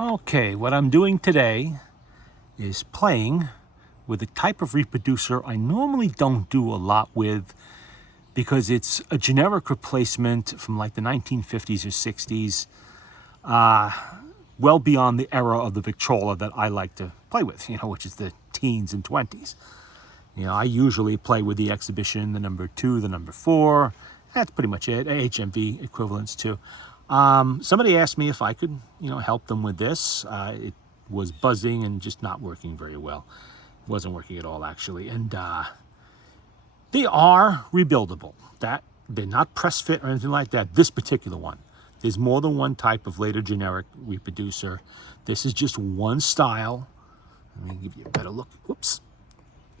Okay, what I'm doing today is playing with a type of reproducer I normally don't do a lot with because it's a generic replacement from like the 1950s or 60s, well beyond the era of the Victrola that I like to play with, which is the teens and 20s. I usually play with the Exhibition, the number 2, the number 4. That's pretty much it, HMV equivalents too. Somebody asked me if I could, help them with this. It was buzzing and just not working very well. It wasn't working at all, actually. And they are rebuildable. They're not press fit or anything like that. This particular one. There's more than one type of later generic reproducer. This is just one style. Let me give you a better look. Whoops.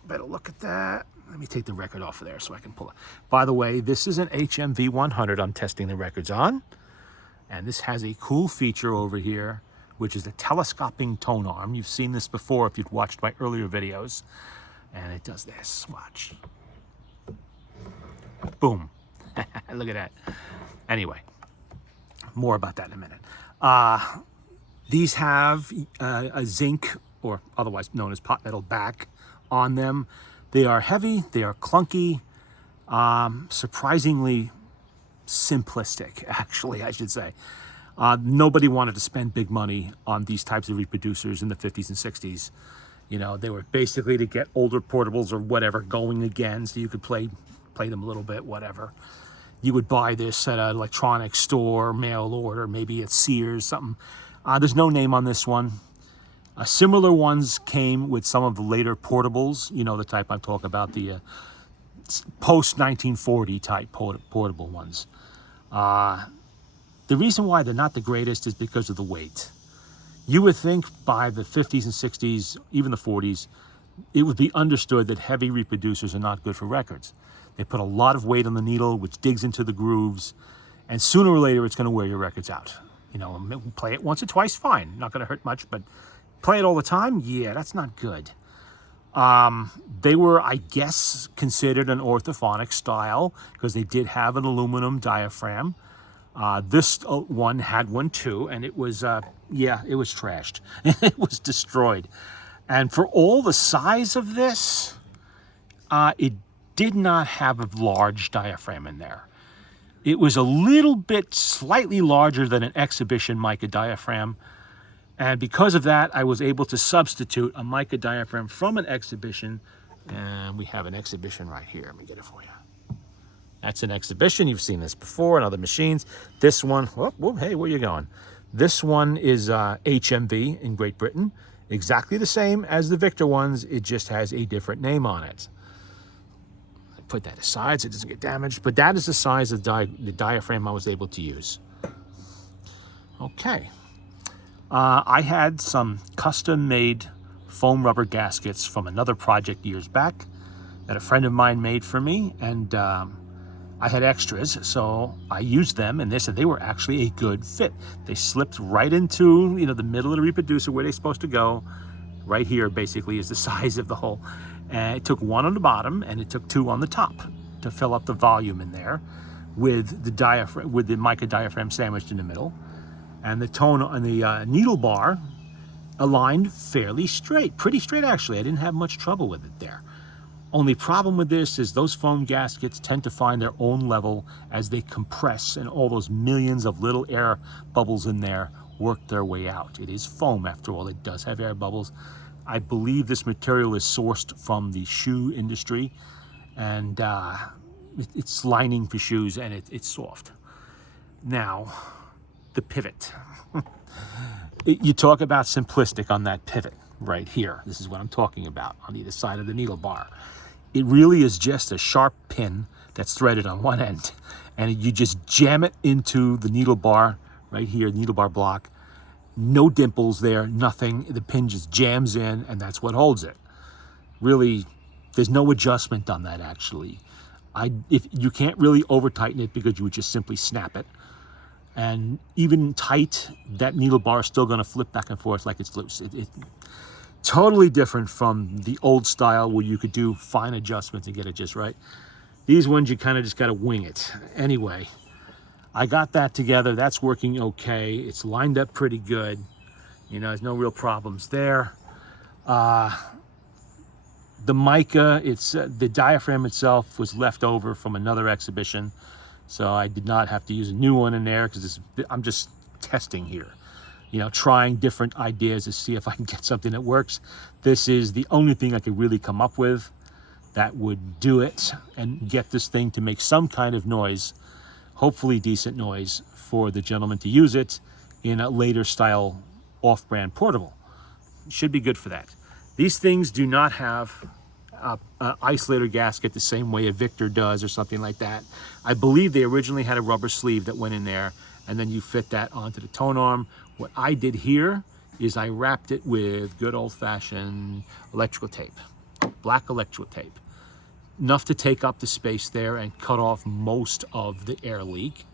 Better look at that. Let me take the record off of there so I can pull it. By the way, this is an HMV 100 I'm testing the records on. And this has a cool feature over here, which is a telescoping tone arm. You've seen this before if you've watched my earlier videos. And it does this. Watch. Boom. Look at that. Anyway, more about that in a minute. These have a zinc, or otherwise known as pot metal, back on them. They are heavy, they are clunky, surprisingly simplistic, actually, I should say. Nobody wanted to spend big money on these types of reproducers in the 50s and 60s. They were basically to get older portables or whatever going again so you could play them a little bit, whatever. You would buy this at an electronics store, mail order, maybe at Sears, something. There's no name on this one. Similar ones came with some of the later portables, the type I'm talking about, the post-1940 type portable ones. The reason why they're not the greatest is because of the weight. You would think by the 50s and 60s, even the 40s, it would be understood that heavy reproducers are not good for records. They put a lot of weight on the needle, which digs into the grooves, and sooner or later it's going to wear your records out. Play it once or twice, fine, not going to hurt much, but play it all the time, yeah, that's not good. They were, I guess, considered an orthophonic style because they did have an aluminum diaphragm. This one had one too, and it was, it was trashed. It was destroyed. And for all the size of this, it did not have a large diaphragm in there. It was a little bit slightly larger than an Exhibition mica diaphragm. And because of that, I was able to substitute a mica diaphragm from an Exhibition. And we have an Exhibition right here. Let me get it for you. That's an Exhibition. You've seen this before on other machines. This one, hey, where are you going? This one is HMV in Great Britain. Exactly the same as the Victor ones. It just has a different name on it. I put that aside so it doesn't get damaged. But that is the size of the diaphragm I was able to use. Okay. I had some custom-made foam rubber gaskets from another project years back that a friend of mine made for me, and I had extras, so I used them in this, and they were actually a good fit. They slipped right into the middle of the reproducer where they're supposed to go. Right here, basically, is the size of the hole. And it took one on the bottom, and it took two on the top to fill up the volume in there with the diaphragm, with the mica diaphragm sandwiched in the middle. And the tone on the needle bar aligned fairly straight, pretty straight actually. I didn't have much trouble with it there. Only problem with this is those foam gaskets tend to find their own level as they compress, and all those millions of little air bubbles in there work their way out. It is foam after all, it does have air bubbles. I believe this material is sourced from the shoe industry, and it's lining for shoes, and it's soft. Now, the pivot. You talk about simplistic on that pivot right here. This is what I'm talking about on either side of the needle bar. It really is just a sharp pin that's threaded on one end, and you just jam it into the needle bar right here, needle bar block. No dimples there, nothing. The pin just jams in, and that's what holds it. Really, there's no adjustment on that actually. If you can't really over tighten it because you would just simply snap it. And even tight, that needle bar is still going to flip back and forth like it's loose. It's totally different from the old style where you could do fine adjustments and get it just right. These ones, you kind of just got to wing it. Anyway, I got that together. That's working okay. It's lined up pretty good. You know, there's no real problems there. The mica, the diaphragm itself was left over from another exhibition, so I did not have to use a new one in there because I'm just testing here. You know, trying different ideas to see if I can get something that works. This is the only thing I could really come up with that would do it and get this thing to make some kind of noise, hopefully decent noise, for the gentleman to use it in a later style off-brand portable. Should be good for that. These things do not have an isolator gasket the same way a Victor does or something like that. I believe they originally had a rubber sleeve that went in there, and then you fit that onto the tone arm. What I did here is I wrapped it with good old-fashioned electrical tape, black electrical tape. Enough to take up the space there and cut off most of the air leak.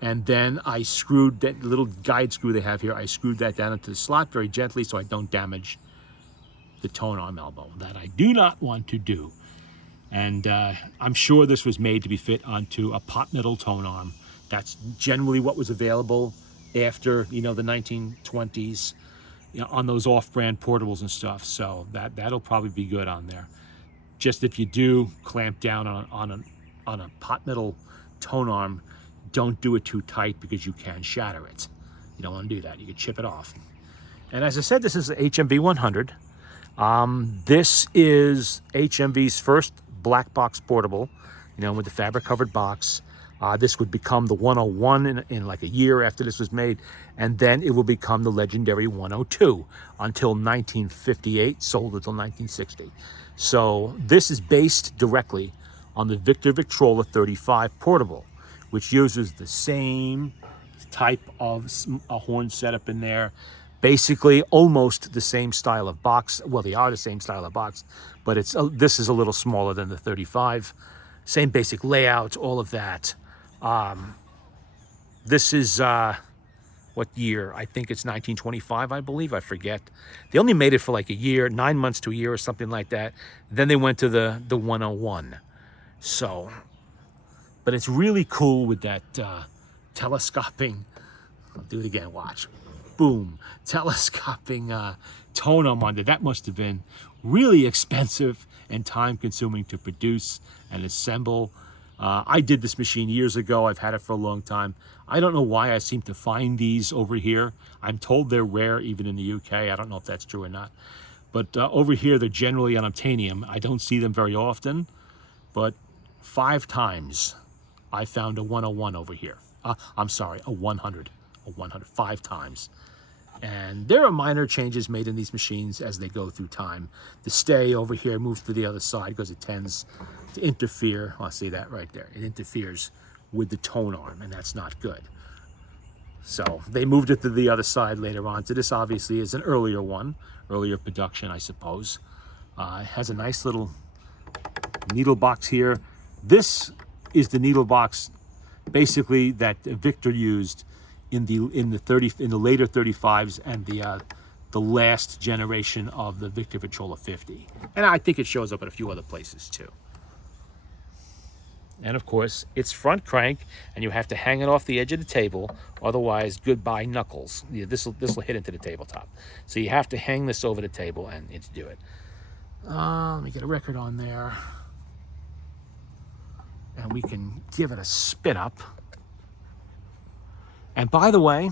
And then I screwed that little guide screw they have here, I screwed that down into the slot very gently so I don't damage the tone arm elbow. That I do not want to do. And I'm sure this was made to be fit onto a pot metal tone arm. That's generally what was available after, you know, the 1920s, you know, on those off-brand portables and stuff. So that'll probably be good on there. Just if you do clamp down on a pot metal tone arm, don't do it too tight because you can shatter it. You don't want to do that. You can chip it off. And as I said, this is the HMV 100. This is HMV's first black box portable, you know, with the fabric covered box. This would become the 101 in like a year after this was made, and then it will become the legendary 102 until 1958, sold until 1960. So this is based directly on the Victor Victrola 35 portable, which uses the same type of a horn setup in there. Basically, almost the same style of box. Well, they are the same style of box, but this is a little smaller than the 35. Same basic layout, all of that. This is, what year? I think it's 1925, I believe. I forget. They only made it for like a year, 9 months to a year or something like that. Then they went to the 101. So, but it's really cool with that telescoping. I'll do it again, watch. Boom, telescoping tone arm on there. That must have been really expensive and time consuming to produce and assemble. I did this machine years ago. I've had it for a long time. I don't know why I seem to find these over here. I'm told they're rare even in the UK. I don't know if that's true or not. But over here, they're generally unobtainium. I don't see them very often, but 5 times I found a 101 over here. I'm sorry, a 100. A 100, 5 times. And there are minor changes made in these machines as they go through time. The stay over here moves to the other side because it tends to interfere. I'll see that right there. It interferes with the tone arm, and that's not good. So they moved it to the other side later on. So this obviously is an earlier one, earlier production, I suppose. It has a nice little needle box here. This is the needle box, basically, that Victor used in the later 35s and the last generation of the Victor Victrola 50. And I think it shows up at a few other places too. And of course, it's front crank, and you have to hang it off the edge of the table, otherwise goodbye knuckles. Yeah, this will hit into the tabletop. So you have to hang this over the table and do it. Let me get a record on there. And we can give it a spin up. And by the way,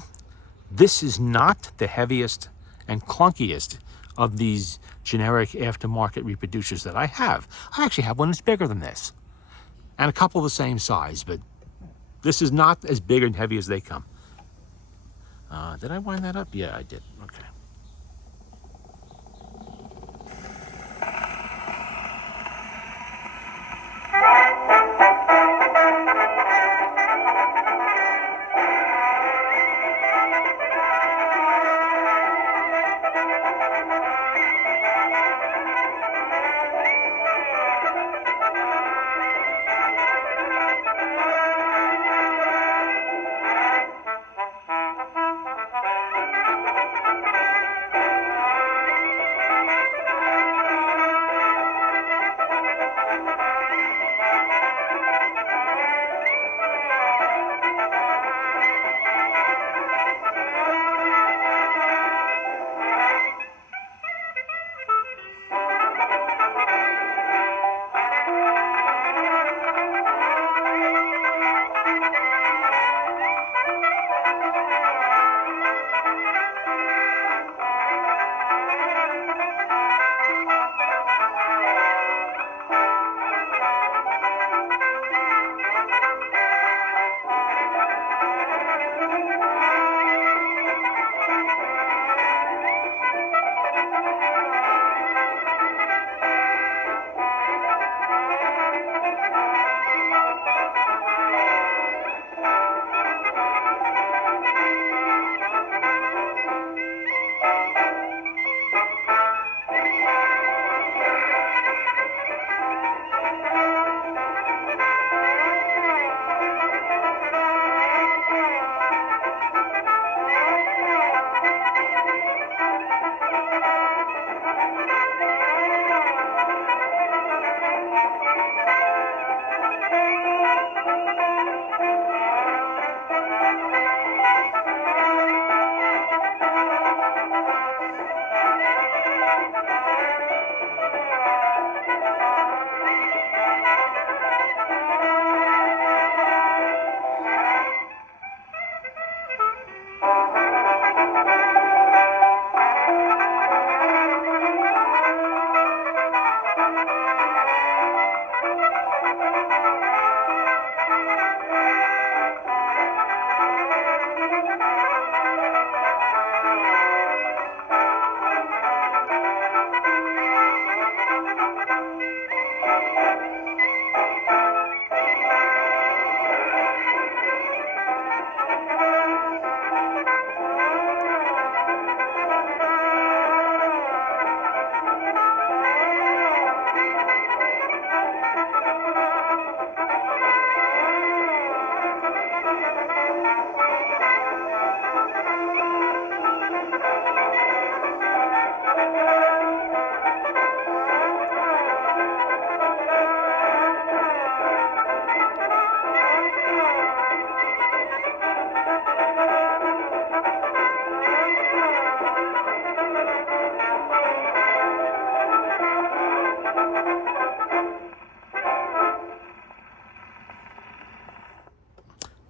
this is not the heaviest and clunkiest of these generic aftermarket reproducers that I have. I actually have one that's bigger than this, and a couple the same size, but this is not as big and heavy as they come. Did I wind that up? Yeah, I did. Okay.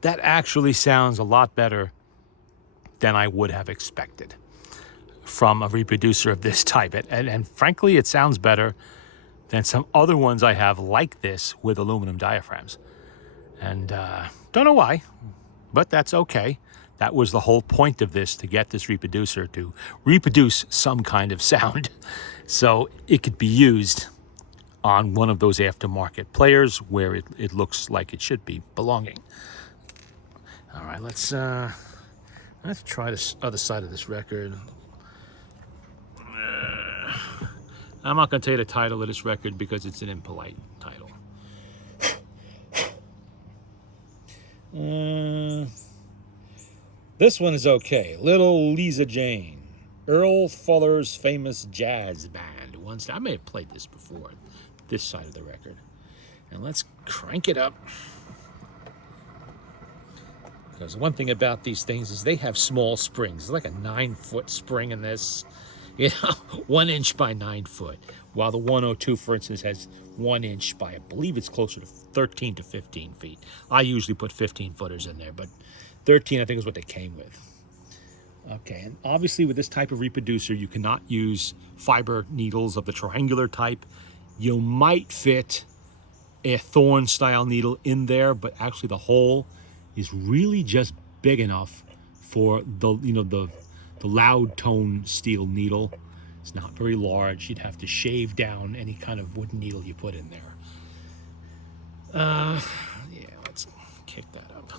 that actually sounds a lot better than I would have expected from a reproducer of this type. And frankly, it sounds better than some other ones I have like this with aluminum diaphragms. And don't know why, but that's okay. That was the whole point of this, to get this reproducer to reproduce some kind of sound so it could be used on one of those aftermarket players where it looks like it should be belonging. All right, let's try this other side of this record. I'm not going to tell you the title of this record because it's an impolite title. This one is okay. Little Lisa Jane, Earl Fuller's famous jazz band. Once I may have played this before, this side of the record. And let's crank it up. Because one thing about these things is they have small springs. It's like a 9-foot spring in this, 1 inch by 9 foot. While the 102, for instance, has 1 inch by, I believe it's closer to 13 to 15 feet. I usually put 15 footers in there, but 13 I think is what they came with. Okay, and obviously with this type of reproducer, you cannot use fiber needles of the triangular type. You might fit a thorn style needle in there, but actually the hole is really just big enough for the the loud tone steel needle. It's not very large. You'd have to shave down any kind of wooden needle you put in there. Yeah, let's kick that up.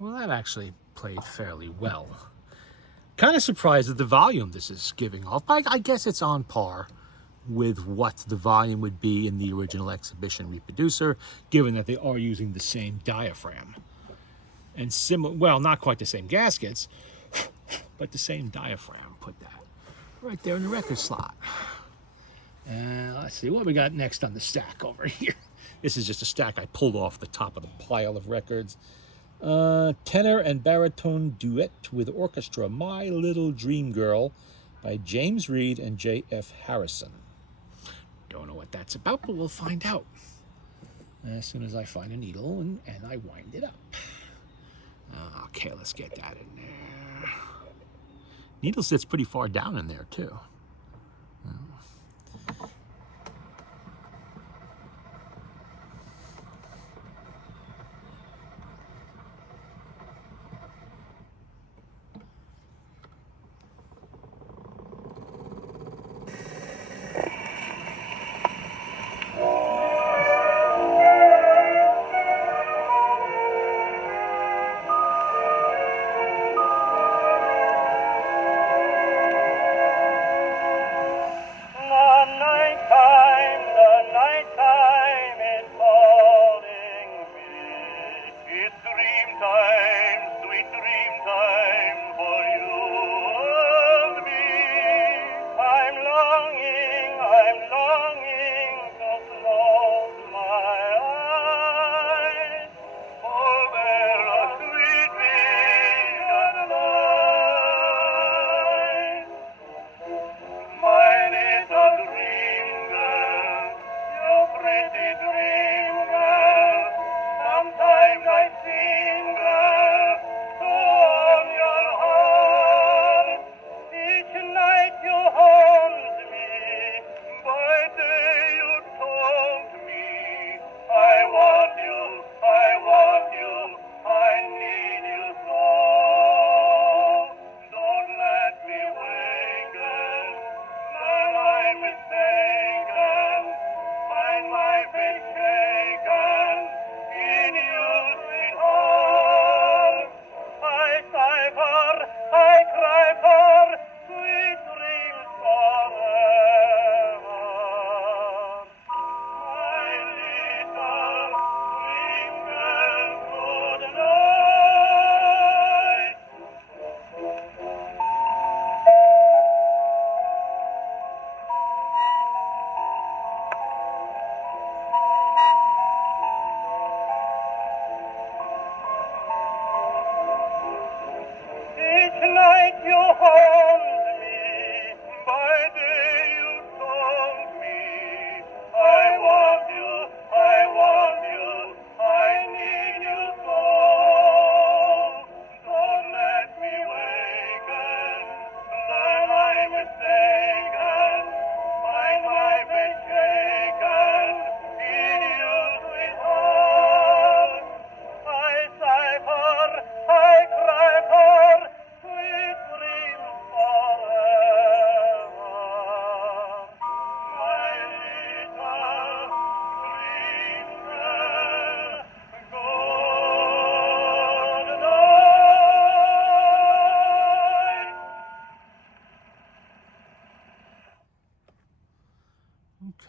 Well, that actually played fairly well. Kind of surprised at the volume this is giving off. I guess it's on par with what the volume would be in the original exhibition reproducer, given that they are using the same diaphragm. And similar, well, not quite the same gaskets, but the same diaphragm. Put that right there in the record slot. And let's see what we got next on the stack over here. This is just a stack I pulled off the top of the pile of records. Tenor and baritone duet with orchestra, My Little Dream Girl by James Reed and J.F. Harrison. Don't know what that's about, but we'll find out as soon as I find a needle and I wind it up. Okay, let's get that in there. Needle sits pretty far down in there too.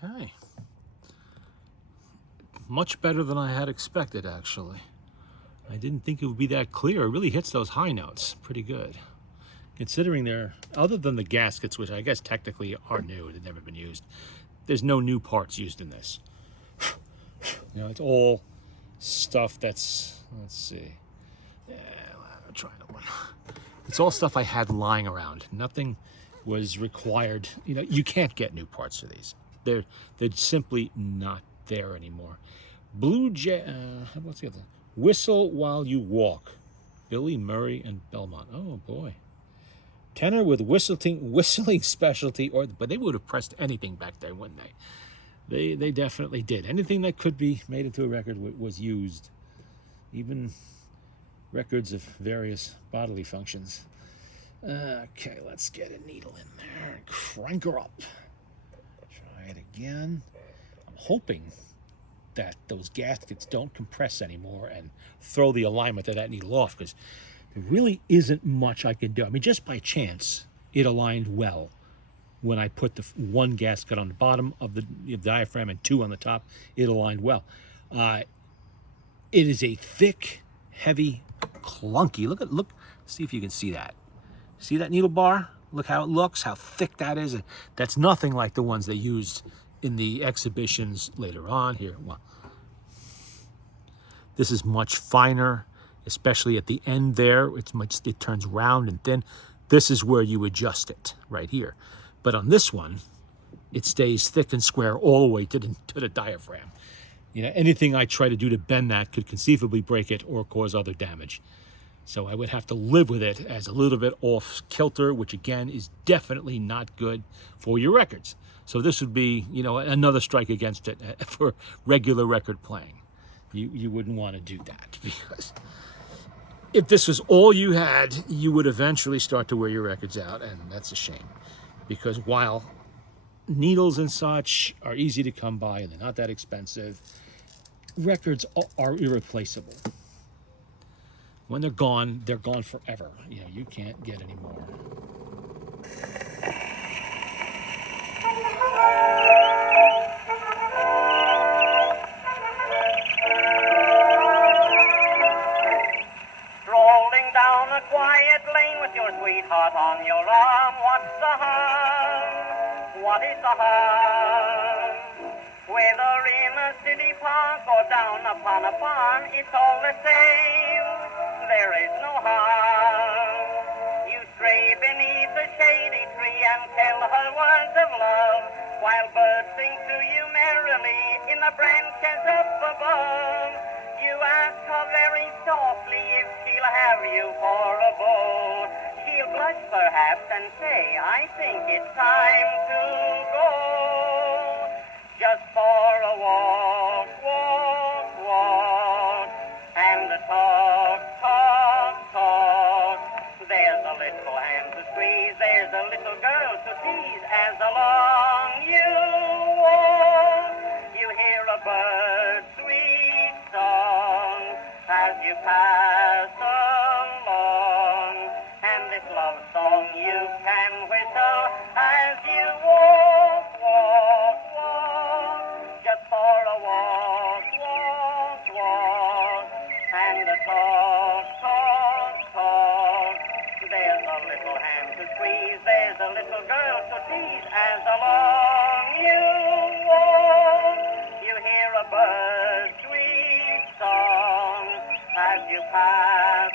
Okay. Much better than I had expected, actually. I didn't think it would be that clear. It really hits those high notes pretty good. Considering they're, other than the gaskets, which I guess technically are new, they've never been used, there's no new parts used in this. You know, it's all stuff that's, let's see. Yeah, I'll try another one. It's all stuff I had lying around. Nothing was required. You know, you can't get new parts for these. They're simply not there anymore. Blue Jay, what's the other? Whistle While You Walk. Billy Murray and Belmont. Oh boy. Tenor with whistling specialty, but they would have pressed anything back there, wouldn't they? They definitely did. Anything that could be made into a record was used. Even records of various bodily functions. Okay, let's get a needle in there and crank her up. Try it again. I'm hoping that those gaskets don't compress anymore and throw the alignment of that needle off, because there really isn't much I can do. I mean, just by chance, it aligned well when I put the one gasket on the bottom of the diaphragm and two on the top. It aligned well. It is a thick, heavy, clunky. Look, see if you can see that. See that needle bar? Look how it looks, how thick that is. That's nothing like the ones they used in the exhibitions later on here. Well, this is much finer, especially at the end there. It turns round and thin. This is where you adjust it, right here. But on this one, it stays thick and square all the way to the diaphragm. You know, anything I try to do to bend that could conceivably break it or cause other damage. So I would have to live with it as a little bit off kilter, which again is definitely not good for your records. So this would be, you know, another strike against it for regular record playing. You wouldn't want to do that, because if this was all you had, you would eventually start to wear your records out, and that's a shame. Because while needles and such are easy to come by and they're not that expensive, records are irreplaceable. When they're gone forever. You know, you can't get any more. Strolling down a quiet lane with your sweetheart on your arm, what's the harm? What is the harm? Whether in a city park or down upon a farm, it's all the same. There is no harm. You stray beneath a shady tree and tell her words of love, while birds sing to you merrily in the branches up above. You ask her very softly if she'll have you for a beau. She'll blush perhaps and say, I think it's time to go. Just for a walk, walk, walk, and a talk, talk, talk. There's a little hand to squeeze, there's a little girl to tease, as along you walk. You hear a bird's sweet song as you pass along, and this love song you can whistle as you walk, walk, walk. Just for a walk, walk, walk, and a talk, talk, talk. There's a little hand to squeeze, there's a little girl to tease, as along you walk. You hear a bird's sweet song as you pass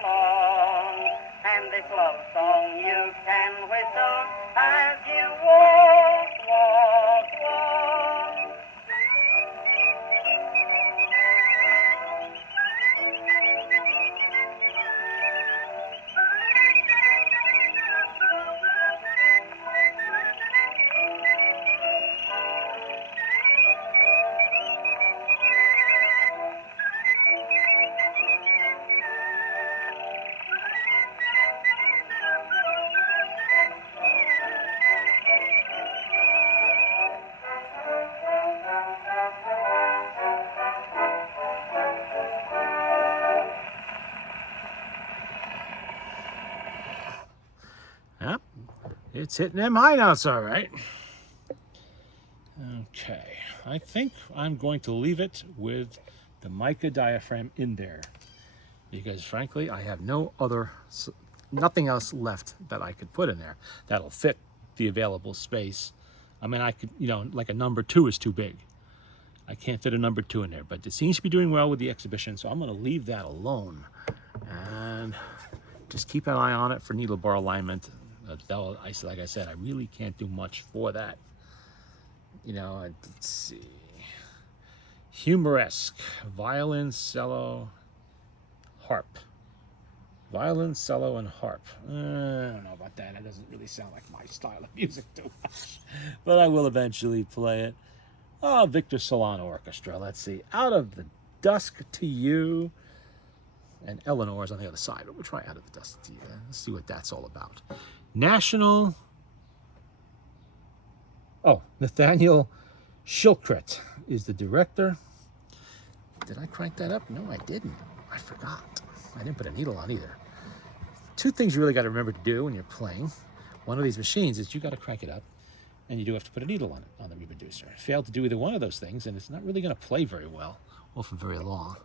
along, and this love song you can whistle as you walk, walk, walk. Yep, it's hitting them high notes all right. Okay, I think I'm going to leave it with the mica diaphragm in there, because frankly I have nothing else left that I could put in there that'll fit the available space. I mean, I could, you know, like a number 2 is too big. I can't fit a number 2 in there, but it seems to be doing well with the exhibition, so I'm going to leave that alone and just keep an eye on it for needle bar alignment. Like I said, I really can't do much for that. You know, let's see. Humoresque, violin, cello, harp. Violin, cello, and harp. I don't know about that. It doesn't really sound like my style of music too much. But I will eventually play it. Oh, Victor Solano Orchestra. Let's see. Out of the Dusk to You. And Eleanor's on the other side. But we'll try Out of the Dusk to You. Let's see what that's all about. National. Oh, Nathaniel Shilkret is the director. Did I crank that up? No, I didn't. I forgot. I didn't put a needle on either. Two things you really got to remember to do when you're playing one of these machines is you got to crank it up, and you do have to put a needle on it, on the reproducer. Fail to do either one of those things, and it's not really going to play very well or for very long.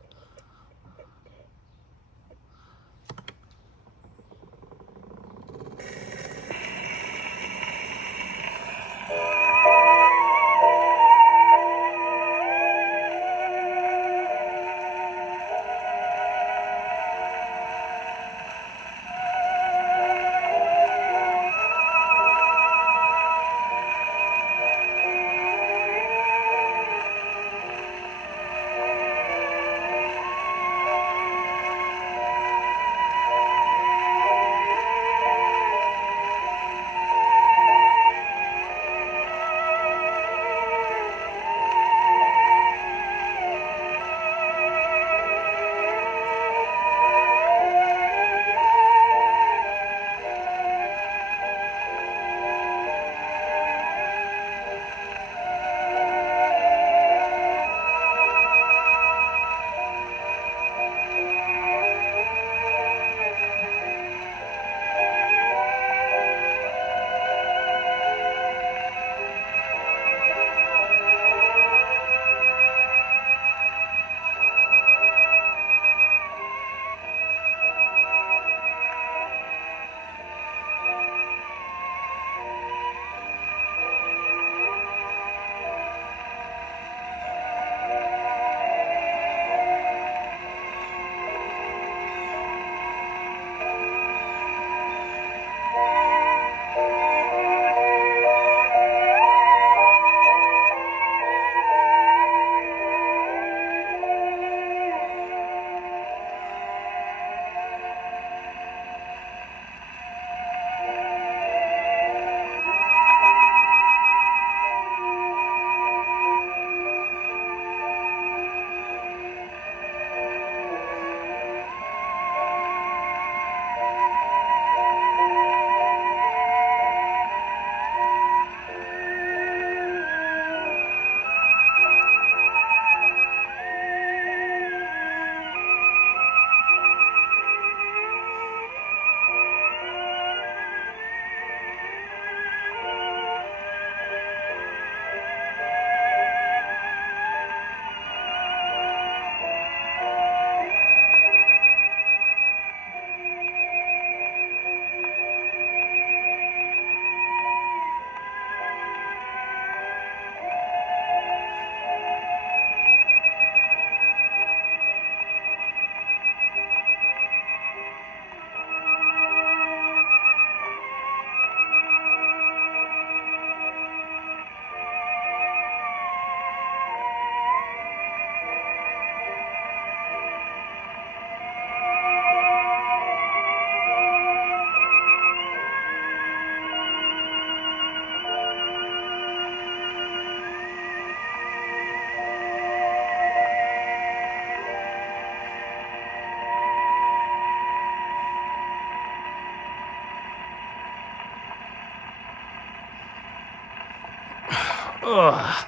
Ugh.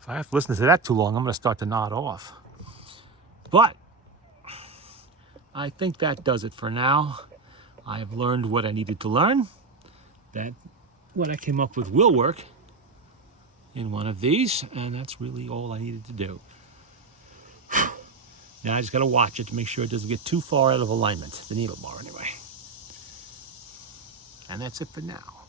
If I have to listen to that too long, I'm going to start to nod off. But I think that does it for now. I've learned what I needed to learn. That what I came up with will work in one of these, and that's really all I needed to do. Now I just got to watch it to make sure it doesn't get too far out of alignment, the needle bar anyway. And that's it for now.